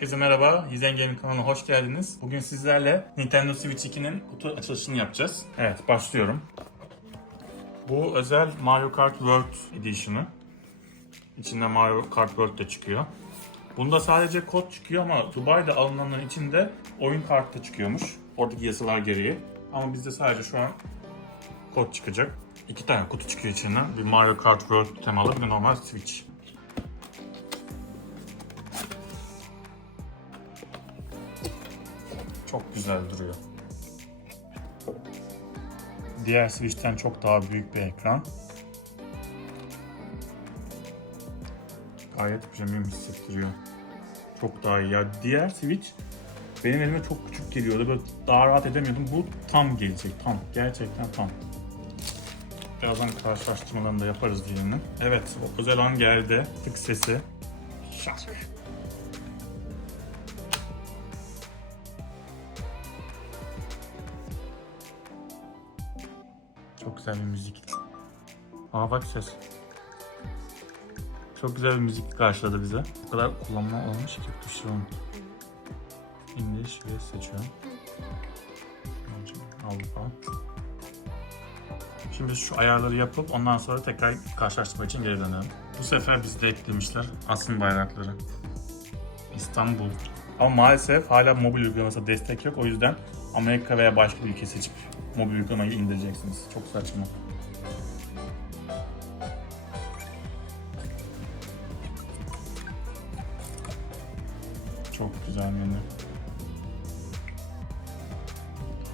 Herkese merhaba, Hizen Gaming kanalına hoş geldiniz. Bugün sizlerle Nintendo Switch 2'nin kutu açılışını yapacağız. Evet, başlıyorum. Bu özel Mario Kart World Edition'ı. İçinde Mario Kart World de çıkıyor. Bunda sadece kod çıkıyor ama Dubai'de alınanların içinde oyun kartı da çıkıyormuş. Oradaki yasalar gereği. Ama bizde sadece şu an kod çıkacak. İki tane kutu çıkıyor içinden. Bir Mario Kart World temalı bir normal Switch. Çok güzel duruyor. Diğer Switch'ten çok daha büyük bir ekran. Gayet premium hissettiriyor. Çok daha iyi. Ya diğer Switch benim elime çok küçük geliyordu. Böyle daha rahat edemiyordum. Bu tam gelecek. Tam. Gerçekten tam. Birazdan karşılaştırmalarını da yaparız diyelim. Evet. O özel an geldi. Tık sesi. Şak. Çok güzel bir müzik. Aa bak ses. Çok güzel bir müzik karşıladı bize. Bu kadar kullanma olmuş ki tuşlarım. İndiriş ve seçiyorum. Avrupa. Şimdi şu ayarları yapıp ondan sonra tekrar karşılaştırma için geri dönelim. Bu sefer bizde eklemişler asın bayrakları. İstanbul. Ama maalesef hala mobil uygulaması destek yok. O yüzden Amerika veya başka bir ülke seçip mobil uygulamayı indireceksiniz. Çok saçma. Çok güzel menü.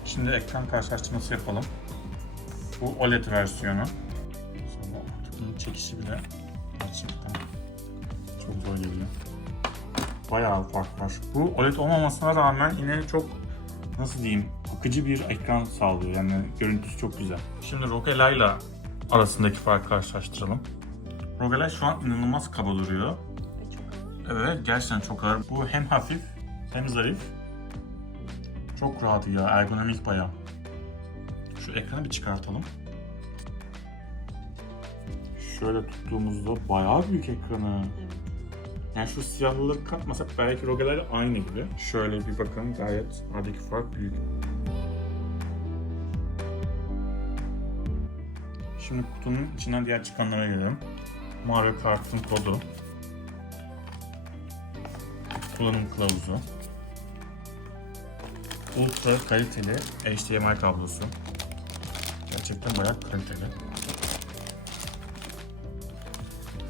Şimdi ekran karşılaştırması yapalım. Bu OLED versiyonu. Sonra bunun çekişi bile gerçekten çok zor geliyor. Bayağı fark var. Bu OLED olmamasına rağmen yine çok nasıl diyeyim akıcı bir ekran sağlıyor. Yani görüntüsü çok güzel. Şimdi Rogue ile arasındaki farkı karşılaştıralım. Rogue şu an inanılmaz kaba duruyor. Evet gerçekten çok ağır. Bu hem hafif hem zarif. Çok rahat ya ergonomik bayağı. Şu ekranı bir çıkartalım. Şöyle tuttuğumuzda bayağı büyük ekranı. Yani şu siyahlılığı katmasak belki Roge'ler aynı gibi. Şöyle bir bakın gayet aradaki fark büyük. Şimdi kutunun içinden diğer çıkanlara gelelim. Mario Kart'ın kodu. Kullanım kılavuzu. Ultra kaliteli HDMI kablosu. Gerçekten bayağı kaliteli.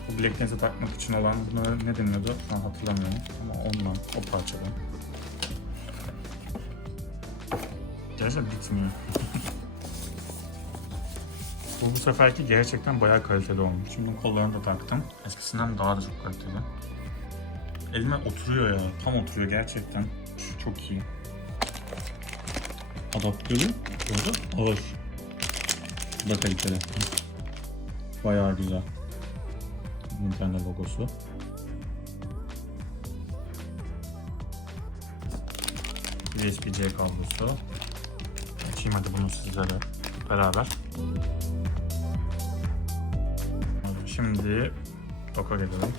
Bu Blackness'e takmak için olan buna ne deniyordu? An hatırlamıyorum. Ama ondan, o parçadan. Gerçekten bitmiyor. bu bu seferki gerçekten bayağı kaliteli olmuş. Bunun kollarını da taktım. Eskisinden daha da çok kaliteli. Elime oturuyor ya. Tam oturuyor gerçekten. Şu çok iyi. Adaptörü burada ağır. Bu da kaliteli. Bayağı güzel. Nintendo logosu. USB-C kablosu. Açayım hadi bunu sizlere beraber. Şimdi doka gelelim.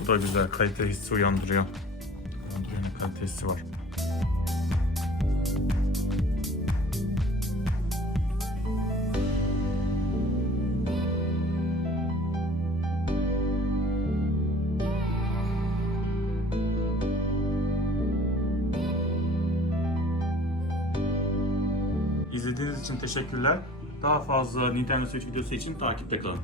Bu da güzel kalite hissi uyandırıyor. Uyandırıyor ne kalite hissi var. İzlediğiniz için teşekkürler. Daha fazla Nintendo Switch videosu için takipte kalın.